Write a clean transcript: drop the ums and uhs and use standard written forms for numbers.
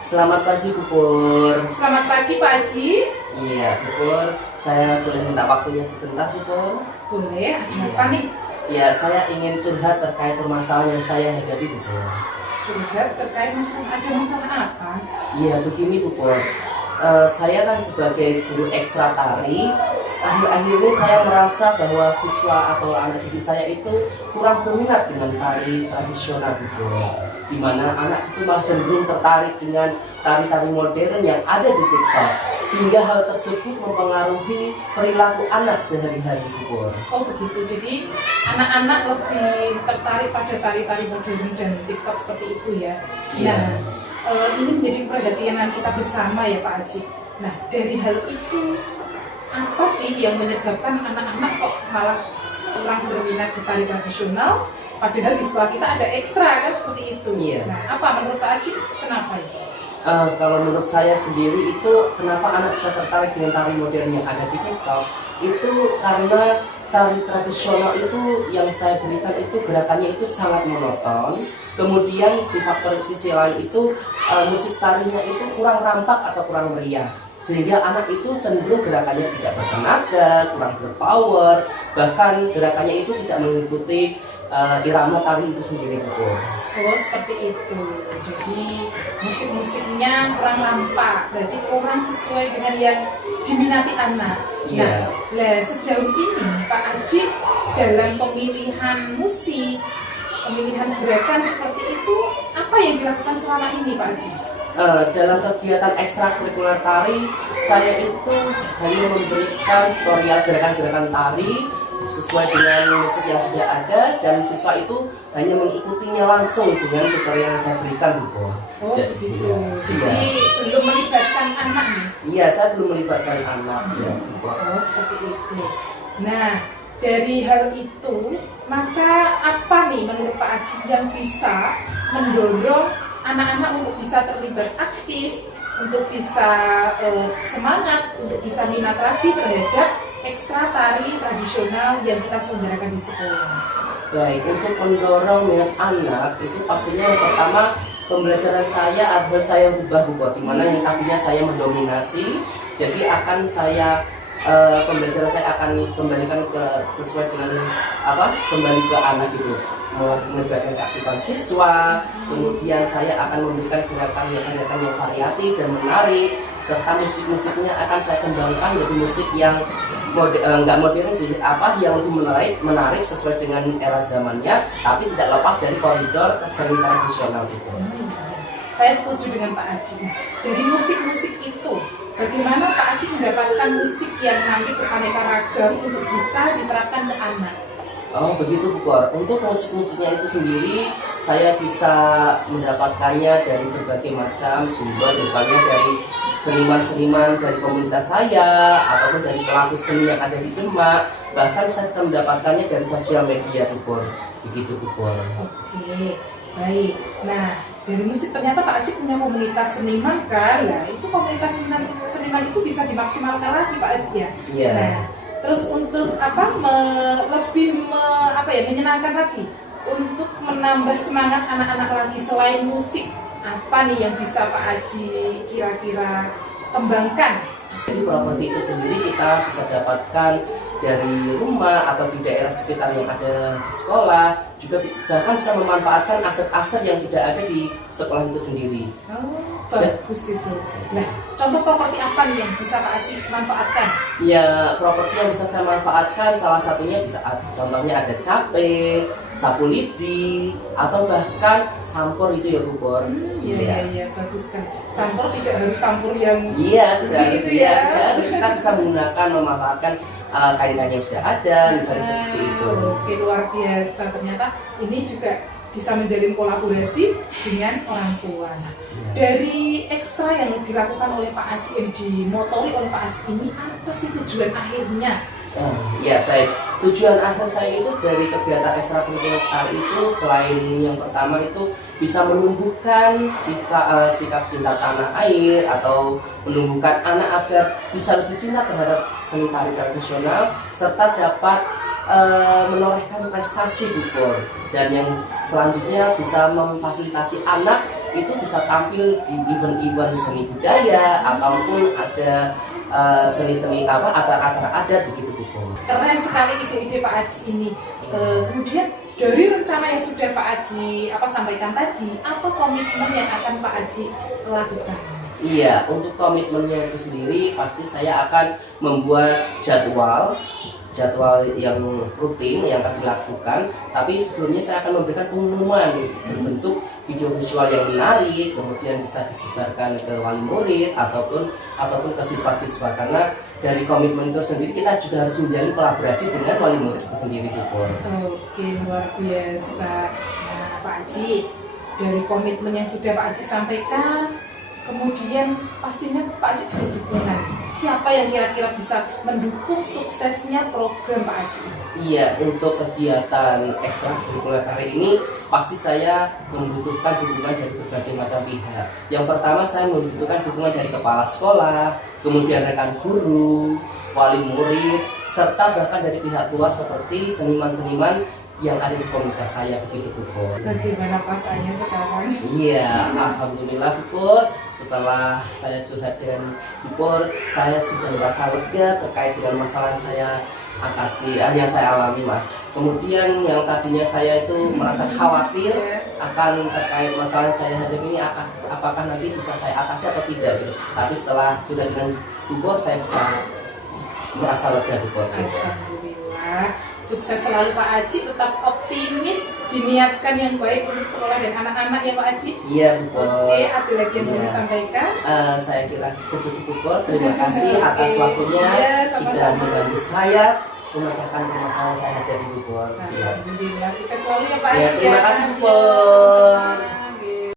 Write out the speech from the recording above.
Selamat pagi, Bu Pur. Selamat pagi Pak Haji. Iya, Bu Pur. Saya boleh minta waktunya sebentar, Bu Pur? Boleh, ada Iya. apa nih? Iya, saya ingin curhat terkait permasalahan yang saya hadapi, Bu Pur. Curhat terkait ada masalah apa? Iya, begini, Bu Pur. Saya kan sebagai guru ekstra tari, akhir-akhir ini saya merasa bahwa siswa atau anak didik saya itu kurang berminat dengan tari tradisional, Bu Pur. Di mana anak itu malah cenderung tertarik dengan tari-tari modern yang ada di TikTok, sehingga hal tersebut mempengaruhi perilaku anak sehari-hari, Bu Pur. Oh begitu, jadi anak-anak lebih tertarik pada tari-tari modern dan TikTok seperti itu ya. Iya. Ini menjadi perhatian kita bersama ya Pak Haji. Nah, dari hal itu apa sih yang menyebabkan anak-anak kok malah kurang berminat di tari tradisional? Padahal di sekolah kita ada ekstra kan seperti itu. Iya. Nah, apa menurut Pak Haji kenapa ya? Kalau menurut saya sendiri itu kenapa anak bisa tertarik dengan tari modern yang ada di TikTok itu karena tari tradisional itu yang saya berikan itu gerakannya itu sangat monoton. Kemudian di faktor sisi lain itu musik tarinya itu kurang rampak atau kurang meriah, sehingga anak itu cenderung gerakannya tidak bertenaga, kurang berpower, bahkan gerakannya itu tidak mengikuti irama tari itu sendiri, betul. Oh seperti itu, jadi musik-musiknya kurang nampak, berarti kurang sesuai dengan yang diminati anak. Iya. Nah, sejauh ini Pak Haji dalam pemilihan musik, pemilihan gerakan seperti itu, apa yang dilakukan selama ini Pak Haji? Dalam kegiatan ekstrakurikuler tari, saya itu hanya memberikan tutorial gerakan-gerakan tari sesuai dengan musik yang sudah ada, dan siswa itu hanya mengikutinya langsung dengan tutorial yang saya berikan, Bu. Oh begitu, Iya. jadi belum melibatkan anak nih? Iya, saya belum melibatkan anak, ya, Bu. Oh seperti itu. Nah, dari hal itu, maka apa nih menurut Pak Haji yang bisa mendorong anak-anak untuk bisa terlibat aktif, untuk bisa semangat, untuk bisa minat lagi terhadap ekstra tari tradisional yang kita selenggarakan di sekolah? Baik, untuk mendorong minat anak itu pastinya yang pertama pembelajaran saya harus saya ubah, Bu, di mana yang tadinya saya mendominasi, jadi akan saya pembelajaran saya akan kembalikan ke sesuai dengan kembali ke anak itu, melibatkan keaktifan siswa. Kemudian saya akan memberikan gerakan-gerakan yang variatif dan menarik, serta musik-musiknya akan saya kembangkan jadi musik yang nggak modern sih, yang lebih menarik sesuai dengan era zamannya, tapi tidak lepas dari koridor seni tradisional gitu. Saya setuju dengan Pak Haji. Dari musik-musik itu, bagaimana Pak Haji mendapatkan musik yang nanti beraneka ragam untuk bisa diterapkan ke anak? Oh begitu, Bu Kor. Untuk musik-musiknya itu sendiri saya bisa mendapatkannya dari berbagai macam sumber, misalnya dari seniman-seniman dari komunitas saya, ataupun dari pelaku seni yang ada di Demak. Bahkan saya bisa mendapatkannya dari sosial media, Bu Kor. Begitu, Bu Kor. Oke, baik. Nah, dari musik ternyata Pak Haji punya komunitas seniman kan? Nah, itu komunitas seniman itu bisa dimaksimalkan lagi Pak Haji ya? Iya. Nah, terus untuk menyenangkan lagi, untuk menambah semangat anak-anak lagi selain musik, apa nih yang bisa Pak Haji kira-kira kembangkan? Jadi properti itu sendiri kita bisa dapatkan dari rumah atau di daerah sekitar yang ada di sekolah, juga bahkan bisa memanfaatkan aset-aset yang sudah ada di sekolah itu sendiri. Oh, bagus itu. Nah, contoh properti apa nih yang bisa Pak Haji manfaatkan? Ya, properti yang bisa saya manfaatkan salah satunya contohnya ada caping, sapu lidi, atau bahkan sampur itu ya, Bu Pur. Iya, bagus kan. Sampur tidak harus sampur yang tidak harus gitu ya. Kita bisa menggunakan, memanfaatkan kain-kain yang sudah ada, misalnya seperti itu. Oke, luar biasa. Ternyata ini juga bisa menjalin kolaborasi dengan orang tua. Dari ekstra yang dilakukan oleh Pak Haji, yang dimotori oleh Pak Haji ini, apa sih tujuan akhirnya? Ya baik, tujuan akhir saya itu dari kegiatan ekstrakurikuler tari itu selain yang pertama itu bisa menumbuhkan sikap cinta tanah air, atau menumbuhkan anak agar bisa lebih cinta terhadap seni tari tradisional, serta dapat menorehkan prestasi, Bu Pur. Dan yang selanjutnya bisa memfasilitasi anak itu bisa tampil di event-event seni budaya ataupun ada seni-seni acara-acara adat begitu Bu Pur. Keren sekali ide-ide Pak Haji ini. Kemudian dari rencana yang sudah Pak Haji sampaikan tadi, apa komitmen yang akan Pak Haji lakukan? Iya, untuk komitmennya itu sendiri pasti saya akan membuat jadwal yang rutin yang akan dilakukan. Tapi sebelumnya saya akan memberikan pengumuman berbentuk video visual yang menarik, kemudian bisa disebarkan ke wali murid ataupun ke siswa-siswa, karena dari komitmen itu sendiri kita juga harus menjalin kolaborasi dengan wali murid itu sendiri Bu Pur. Oke, luar biasa. Nah Pak Haji, dari komitmen yang sudah Pak Haji sampaikan, kemudian pastinya Pak Haji ada dukungan. Siapa yang kira-kira bisa mendukung suksesnya program Pak Haji? Iya, untuk kegiatan ekstrakurikuler kali ini pasti saya membutuhkan dukungan dari berbagai macam pihak. Yang pertama saya membutuhkan dukungan dari kepala sekolah, kemudian rekan guru, wali murid, serta bahkan dari pihak luar seperti seniman-seniman yang ada di komunitas saya begitu Bu Pur. Bagaimana perasaannya sekarang? Iya, alhamdulillah Bu Pur. Setelah saya curhat dengan Bu Pur, saya sudah merasa lega terkait dengan masalah yang saya alami Mas. Kemudian yang tadinya saya itu merasa khawatir akan terkait masalah yang saya hadapi ini, apakah nanti bisa saya atasi atau tidak gitu. Tapi setelah curhat dengan Bu Pur, saya bisa merasa lega Bu Pur. Alhamdulillah. Sukses selalu Pak Haji, tetap optimis, diniatkan yang baik untuk sekolah dan anak-anak ya Pak Haji. Iya Bu Pur. Oke, ada lagi yang mau disampaikan? Saya kira cukup Bu Pur. Terima kasih atas waktunya sudah membantu saya memecahkan permasalahan saya hadapi Bu Pur. Alhamdulillah, sukses selalu ya Pak Haji. Ya, terima kasih Bu Pur.